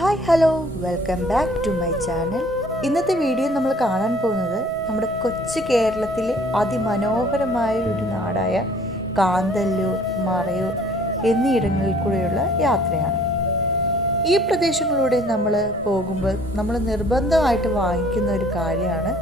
Hi hello welcome back to my channel. ഇന്നത്തെ video നമ്മൾ കാണാൻ പോകുന്നത് നമ്മുടെ കൊച്ചു കേരളത്തിലെ അതിമനോഹരമായ ഒരു നാടായ കാന്തല്ലൂർ, മറയൂർ എന്നീയിടങ്ങളിൽ കൂടെയുള്ള യാത്രയാണ്. ഈ പ്രദേശങ്ങളിലൂടെ നമ്മൾ പോകുമ്പോൾ നമ്മൾ നിർബന്ധമായിട്ട് വാങ്ങിക്കുന്ന ഒരു കാര്യമാണ്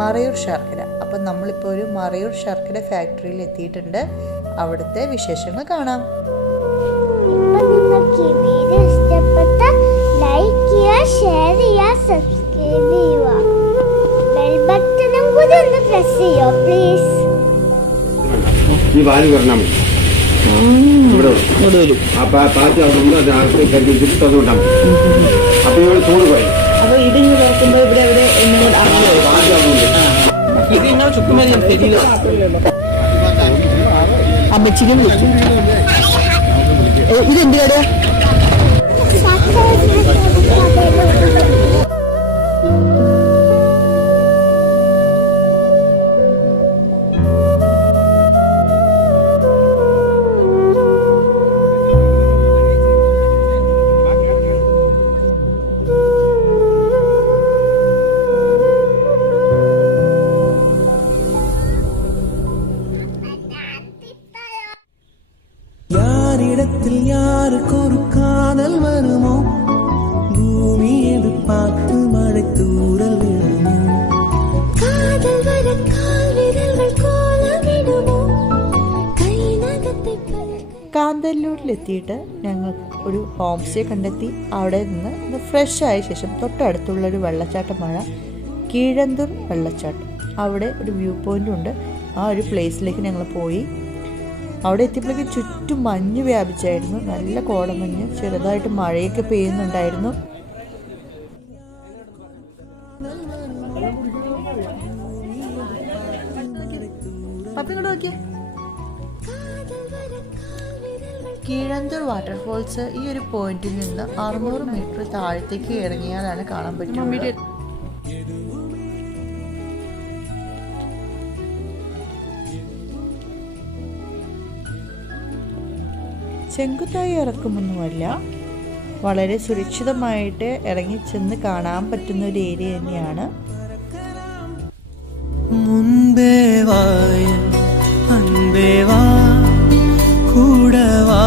മറയൂർ ശർക്കര. അപ്പം നമ്മളിപ്പോൾ ഒരു മറയൂർ ശർക്കര ഫാക്ടറിയിൽ എത്തിയിട്ടുണ്ട്. അവിടുത്തെ വിശേഷങ്ങൾ കാണാം. ലൈക്ക് ചെയ്യുക, ഷെയർ ചെയ്യുക, സബ്സ്ക്രൈബ് ചെയ്യുക. ബെൽ ബട്ടണും കൂടി ഒന്ന് പ്രസ് ചെയ്യുക പ്ലീസ്. ഈ വാല് വരണം ഇവിടെ ആ പാർട്ടി അവിടെ ഉണ്ട്. അത് ആർക്കും കരുതിച്ചിട്ട് തന്നുകൊണ്ടാൽ അപ്പൊ ഇവിടെ ചൂട് പറയും. അപ്പൊ ഇത് നോക്കുമ്പോ ഇവിടെ എവിടെ ഇത് ഇങ്ങനെ ചുക്കുമതി അമ്മച്ചിക്കും ഇതെന്ത് കട? யாரிடத்தில் யாருக்கு ஒரு காதல் வருமோ, பூமி எதிர்பார்த்து மழை தூரல் விழுமோ, காதல் வர கால் விரல்கள் கோலமிடுமோ, கை நகத்தை കാന്തല്ലൂരിലെത്തിയിട്ട് ഞങ്ങൾ ഒരു ഹോം സ്റ്റേ കണ്ടെത്തി. അവിടെ നിന്ന് ഫ്രഷ് ആയ ശേഷം തൊട്ടടുത്തുള്ളൊരു വെള്ളച്ചാട്ടമാണ് കീഴന്തൂർ വെള്ളച്ചാട്ടം. അവിടെ ഒരു വ്യൂ പോയിൻ്റ് ഉണ്ട്. ആ ഒരു പ്ലേസിലേക്ക് ഞങ്ങൾ പോയി. അവിടെ എത്തിയപ്പോഴേക്കും ചുറ്റും മഞ്ഞ് വ്യാപിച്ചായിരുന്നു. നല്ല കോടമഞ്ഞ്, ചെറുതായിട്ട് മഴയൊക്കെ പെയ്യുന്നുണ്ടായിരുന്നു. കീഴന്തൂർ വാട്ടർഫോൾസ് ഈ ഒരു പോയിന്റിൽ നിന്ന് 600 മീറ്റർ താഴത്തേക്ക് ഇറങ്ങിയാലാണ് കാണാൻ പറ്റുന്നത്. ചെങ്കുത്തായി ഇറക്കുമൊന്നുമല്ല, വളരെ സുരക്ഷിതമായിട്ട് ഇറങ്ങി ചെന്ന് കാണാൻ പറ്റുന്ന ഒരു ഏരിയ തന്നെയാണ്. മുൻപേ വായ അൻപേ വാ, കൂടെ വാ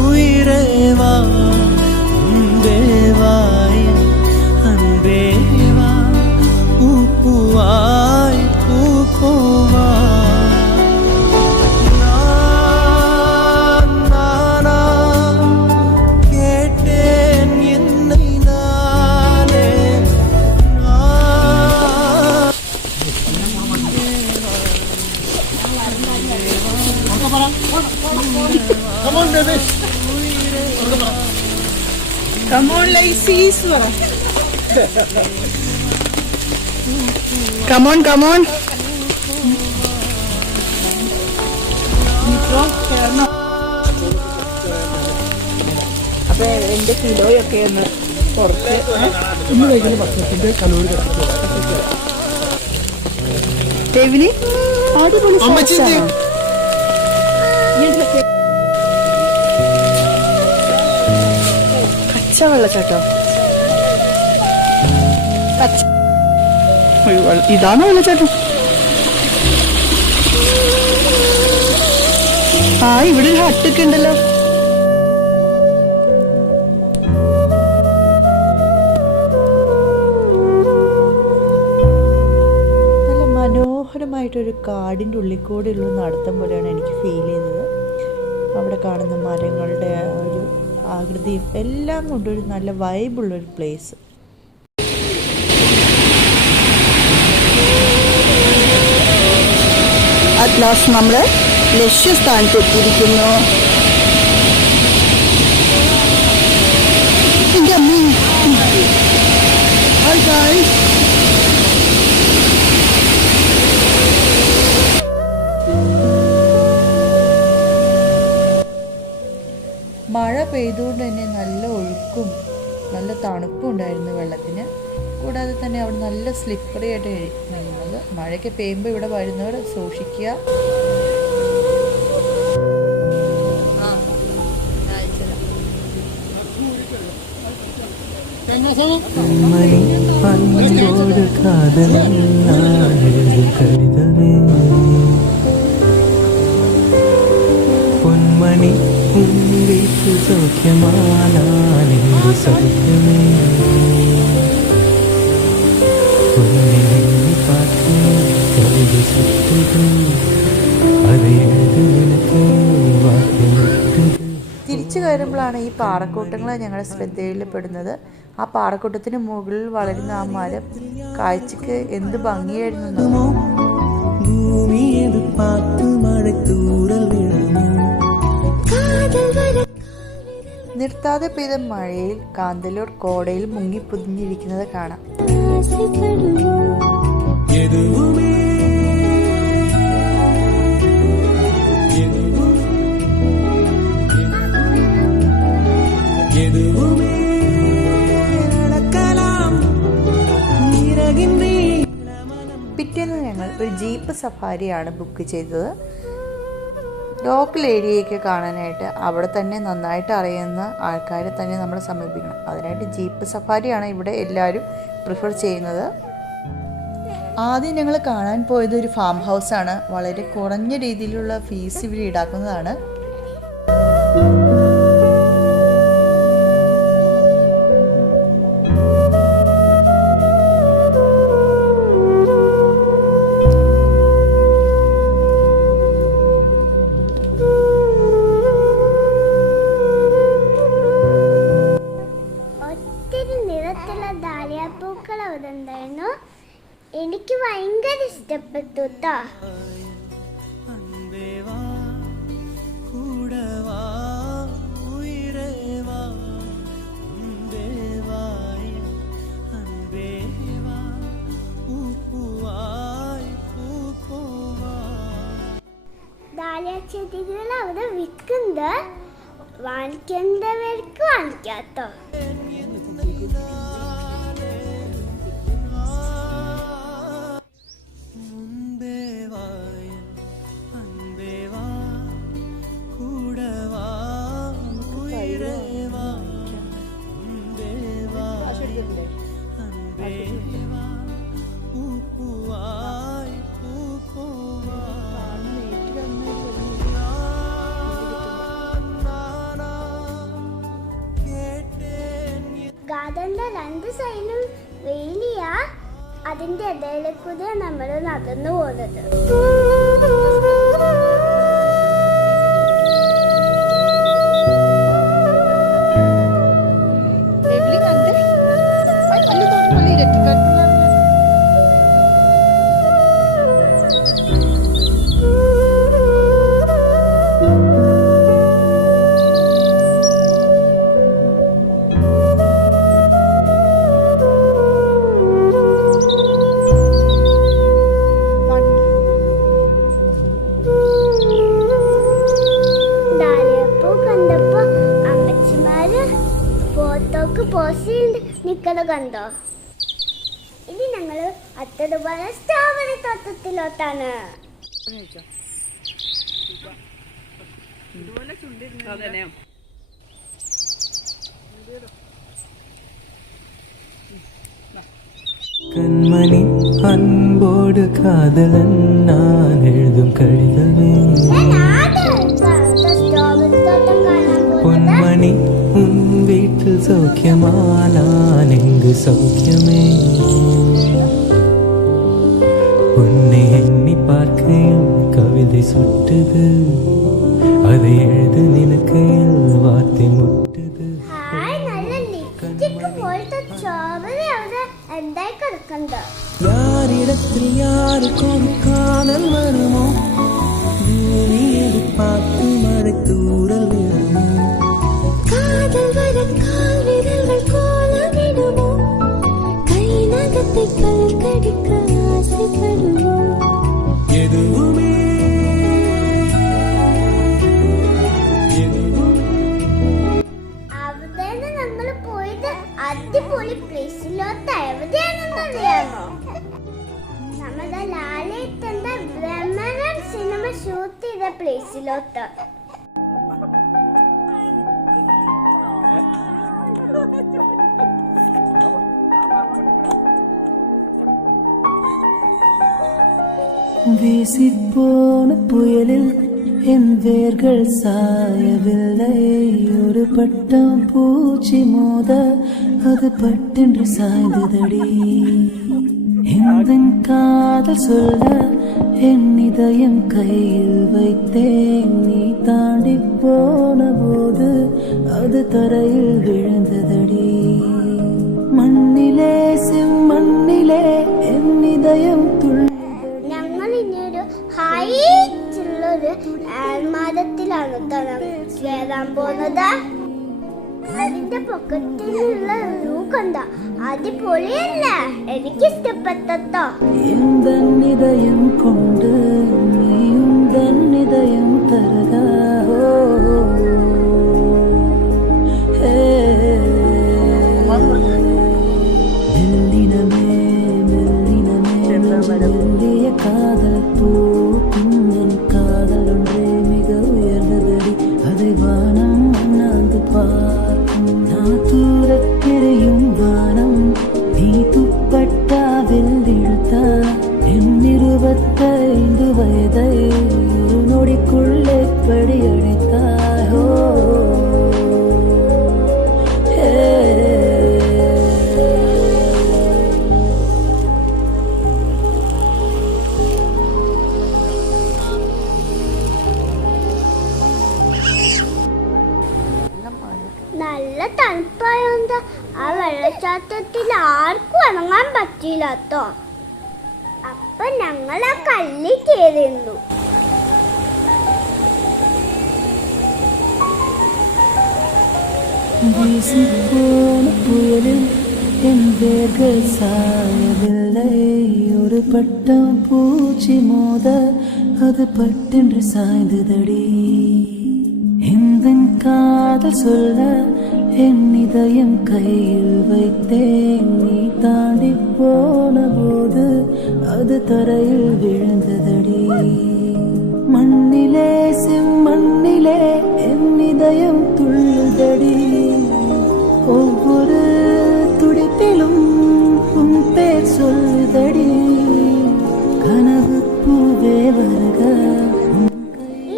ഉയരേ വാ, മുൻപേ വായ അൻപേ വാ, പൂപ്പുവായി പൂപ്പുവാ. Come on, Lacey's. Come on, come on. അപ്പൊ എന്റെ കിലോയൊക്കെ ഒന്ന് കുറച്ച് ദേവിനി അടിപൊളി വെള്ളച്ചാട്ടോ. ഇതാണോ വെള്ളച്ചാട്ടം? ആ, ഇവിടെ ഒരു ഹട്ടൊക്കെ ഉണ്ടല്ലോ. നല്ല മനോഹരമായിട്ടൊരു കാടിൻ്റെ ഉള്ളിൽ കൂടെയുള്ള നടത്തം പോലെയാണ് എനിക്ക് ഫീൽ ചെയ്തത്. അവിടെ കാണുന്ന മരങ്ങളുടെ ഒരു ആകൃതിയും എല്ലാം കൊണ്ടൊരു നല്ല വൈബുള്ളൊരു പ്ലേസ്. അറ്റ് ലാസ്റ്റ് നമ്മൾ ലക്ഷ്യസ്ഥാനത്ത് എത്തിയിരിക്കുന്നു. മഴ പെയ്തുകൊണ്ട് തന്നെ നല്ല ഒഴുക്കും നല്ല തണുപ്പും ഉണ്ടായിരുന്നു വെള്ളത്തിന്. കൂടാതെ തന്നെ അവിടെ നല്ല സ്ലിപ്പറി ആയിട്ട് നിന്നത്. മഴയൊക്കെ പെയ്യുമ്പോൾ ഇവിടെ വരുന്നവർ സൂക്ഷിക്കുക. പൊന്മണി അൻപോട് കാതലൻ ഞാൻ എഴുതും കവിതമേ പൊന്മണി വീട്ടു സൗഖ്യമാനാനെന്തു സൗഖ്യമേ പൊന്നെ പാട്ട് കവിത സുറ്റത് അത് എഴുതി നിനക്ക് വാക്കുമുട്ടത്. തിരിച്ചു കയറുമ്പോഴാണ് ഈ പാറക്കൂട്ടങ്ങൾ ഞങ്ങളുടെ ശ്രദ്ധയിൽപ്പെടുന്നത്. ആ പാറക്കൂട്ടത്തിന് മുകളിൽ വളരുന്ന ആ മരം കാഴ്ചക്ക് എന്ത് ഭംഗിയായിരുന്നു. ഭൂമിയത് പാത്തു മഴത്തൂറൽ വീഴുന്നു. നിർത്താതെ പെയ്ത മഴയിൽ കാന്തല്ലൂർ കോടയിൽ മുങ്ങി പൊതിഞ്ഞിരിക്കുന്നത് കാണാം. എതുവുമേ എതുവുമേ നടக்கலாம் നിറകിன்றி. പിറ്റേന്ന് ഞങ്ങൾ ഒരു ജീപ്പ് സഫാരിയാണ് ബുക്ക് ചെയ്തത്. ലോക്കൽ ഏരിയയൊക്കെ കാണാനായിട്ട് അവിടെ തന്നെ നന്നായിട്ട് അറിയുന്ന ആൾക്കാരെ തന്നെ നമ്മൾ സമീപിക്കണം. അതിനായിട്ട് ജീപ്പ് സഫാരിയാണ് ഇവിടെ എല്ലാവരും പ്രിഫർ ചെയ്യുന്നത്. ആദ്യം ഞങ്ങൾ കാണാൻ പോയത് ഒരു ഫാം ഹൗസാണ്. വളരെ കുറഞ്ഞ രീതിയിലുള്ള ഫീസ് ഇവിടെ ഈടാക്കുന്നതാണ്. പൂക്കൾ അവിടെ ഉണ്ടായിരുന്നു. എനിക്ക് ഭയങ്കര ഇഷ്ടപ്പെട്ടു ട്ടോ. അൻപേവാ കൂടവാ ഉയരവാ അൻപേവായ അൻപേവാ പൂപ്പുവായി പൂപ്പുവാ. ഡാലിയ ചെടികൾ അവിടെ വിൽക്കുന്നത് വാങ്ങിക്കേണ്ടവർക്ക് വാങ്ങിക്കാട്ടോ. ഗാർഡന്റെ രണ്ട് സൈഡിലും വേലിയാ. അതിന്റെ ഇടയിൽ കൂടെ നമ്മൾ നടന്നു പോകുന്നത്. കണ്ടോ? ഇനി ഞങ്ങൾ അത്തതുപോലെ സ്ട്രോബെറി തോട്ടത്തിലോട്ടാണ്. കൺമണി അൻപോട് കാതലൻ ഞാൻ എഴുതും കവിതമേ പൊന്മണി വീട്ടിൽ സൗഖ്യമാനാനെങ്കു സൗഖ്യമേ உன்னை எண்ணி பார்க்கையில் கவிதை சுட்டுது அதை எழுது நினைக்கையில் வார்த்தை முட்டுது. யாரிடத்தில் யாருக்கு ஒரு காதல் வருமோ பூமியை பார்த்து மழை தூரல் விழுமோ காதல் வர கால் விரல்கள் கோலமிடுமோ கை நகத்தை கல் கடிக்க ஆசைப்படுமோ எதுவுமே അവിടെ നമ്മൾ പോയത് അടിപൊളി പ്ലേസിലോട്ട്. എവിടെയാണെന്ന് അറിയാമോ? നമ്മുടെ ലാലേട്ടന്റെ ബ്രഹ്മരം സിനിമ ഷൂട്ട് ചെയ്ത പ്ലേസിലോട്ട്. வீசிப்போன புயலில் என் வேர்கள் சாயவில்லை. ஒரு பட்டம் பூச்சி மோத அது பட்டென்று சாய்ந்ததடி. இந்த காதல் சொல்ல என் இதயம் கையில் வைத்தேன். நீ தாண்டி போன போது அது தரையில் விழுந்ததடி. മണ്ണിലെ മണ്ണിലെ എന്നിതയം തുള്ളി. ഞങ്ങൾ ഇനിയൊരു ഹൈറ്റുള്ളൊരു ആൽമരത്തിലാണ് കയറാൻ പോകുന്നത്. അതിന്റെ പൊക്കത്തിലുള്ള വ്യൂ കണ്ട അടിപൊളിയല്ല, എനിക്ക് ഇഷ്ടപ്പെട്ടോ. എന്തിതയം കൊണ്ട് നീയും തന്നിതയം തരക. மெல்லிய காதல் பூக்கும் என் காதல் ஒன்றே மிக உயர்ந்ததடி. அதை வானம் அண்ணாந்து பார்க்கும். நான் தூரத்திரையும் வானம் நீ துப்பட்டாவில் இழுத்த. என் 25 வயதை ஒரு நொடிக்குள்ளே படி அழைத்தாயோ. നല്ല തണുപ്പായോണ്ട് ആ വെള്ളച്ചാട്ടത്തിൽ ആർക്കും ഇറങ്ങാൻ പറ്റിയില്ല കേട്ടോ. അപ്പൊ ഞങ്ങൾ ആ കല്ലിൽ കയറിയിരുന്നു. வீசிப்போன புயலில் என் வேர்கள் சாயவில்லை. ஒரு பட்டம் பூச்சி மோத அது பட்டென்று சாய்ந்ததடி. இந்த காதல் சொல்ல என் இதயம் கையில் வைத்தேன். நீ தாண்டி போன போது அது தரையில் விழுந்ததடி. மண்ணிலே செம்மண்ணிலே என் இதயம் துள்ளுதடி. ஒவ்வொரு துடிப்பிலும் உன் பேர் சொல்லுதடி. கனவு பூவே வருக.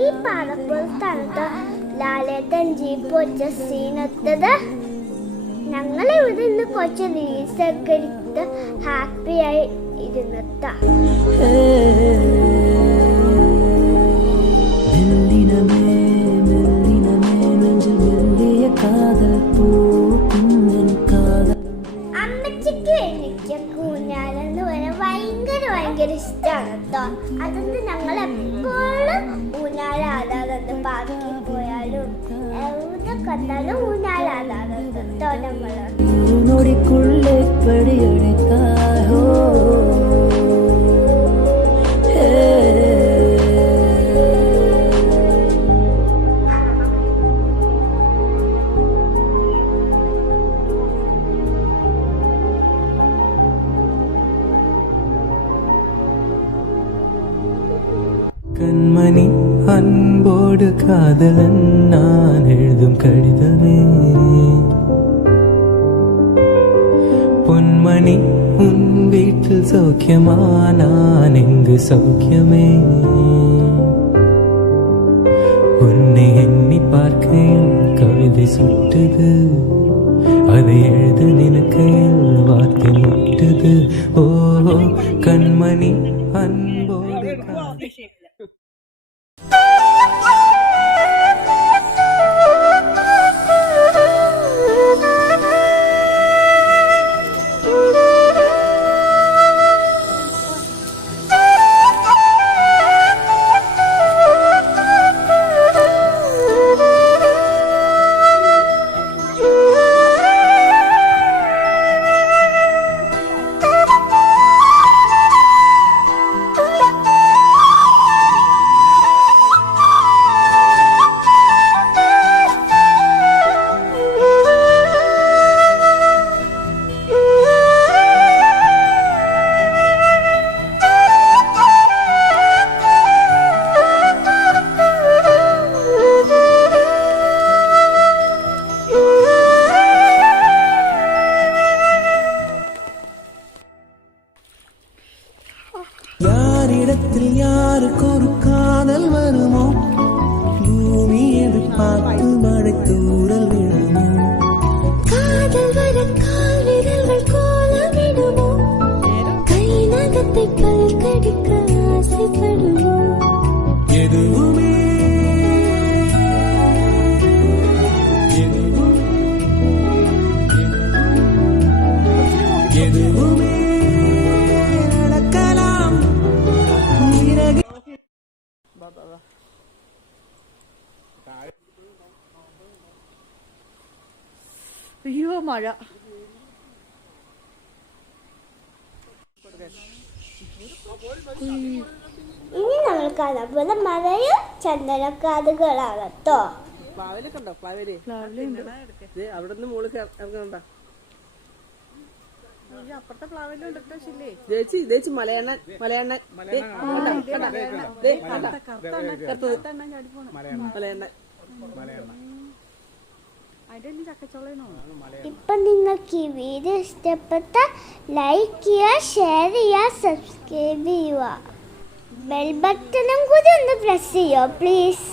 ഈ പാറപ്പുറത്താണ് ലാലേട്ടൻ ജീപ്പ് വെച്ച സീനെത്തത്. ഞങ്ങൾ ഇവിടെ നിന്ന് കുറച്ച് റീൽസൊക്കെ എടുത്ത് ഹാപ്പിയായി ഇരുന്നത്താ. അമ്മച്ചിക്ക് എനിക്ക് ഊഞ്ഞാലെന്ന് പറയാൻ ഭയങ്കര ഇഷ്ടമാണ് കേട്ടോ. അതുകൊണ്ട് ഞങ്ങൾ എപ്പോഴും ഊഞ്ഞാലാടാറുണ്ട്. പാർക്കിൽ പോയാലും എവിടെ കണ്ടാലും ഊഞ്ഞാലാടാറുണ്ട് കേട്ടോ നമ്മള്. நொடிக்குள்ளே படி அழைத்தாயோ. கண்மணி அன்போடு காதலன் நான் எழுதும் கடிதமே. பொன்மணி உன் வீட்டில் சௌக்கியமா, நான் இங்கு சௌக்கியமே. உன்னை எண்ணி பார்க்கையில் கவிதை சுட்டுது. அதை எழுத நினைக்கையில் வார்த்தை முட்டுது. ஓஹோ கண்மணி அன்போடு காதலன். മഴ. ഇനി നമ്മൾ കാണാൻ പോലെ മഴയും ചന്ദനക്കാടുകളാണ് കേട്ടോ. പ്ലാവിലൊക്കെ ഉണ്ടോ? പ്ലാവില് അവിടെ നിന്ന് മോള് ഇറങ്ങണ്ട. ചേച്ചി ചേച്ചി മലയണ്ണൻ മലയണ്ണൻ മലയണ്ണൻ. ഇപ്പൊ നിങ്ങൾക്ക് ഈ വീഡിയോ ഇഷ്ടപ്പെട്ട ലൈക്ക് ചെയ്യുക, ഷെയർ ചെയ്യുക, സബ്സ്ക്രൈബ് ചെയ്യുക. ബെൽ ബട്ടണും കൂടി ഒന്ന് പ്രസ് ചെയ്യുക പ്ലീസ്.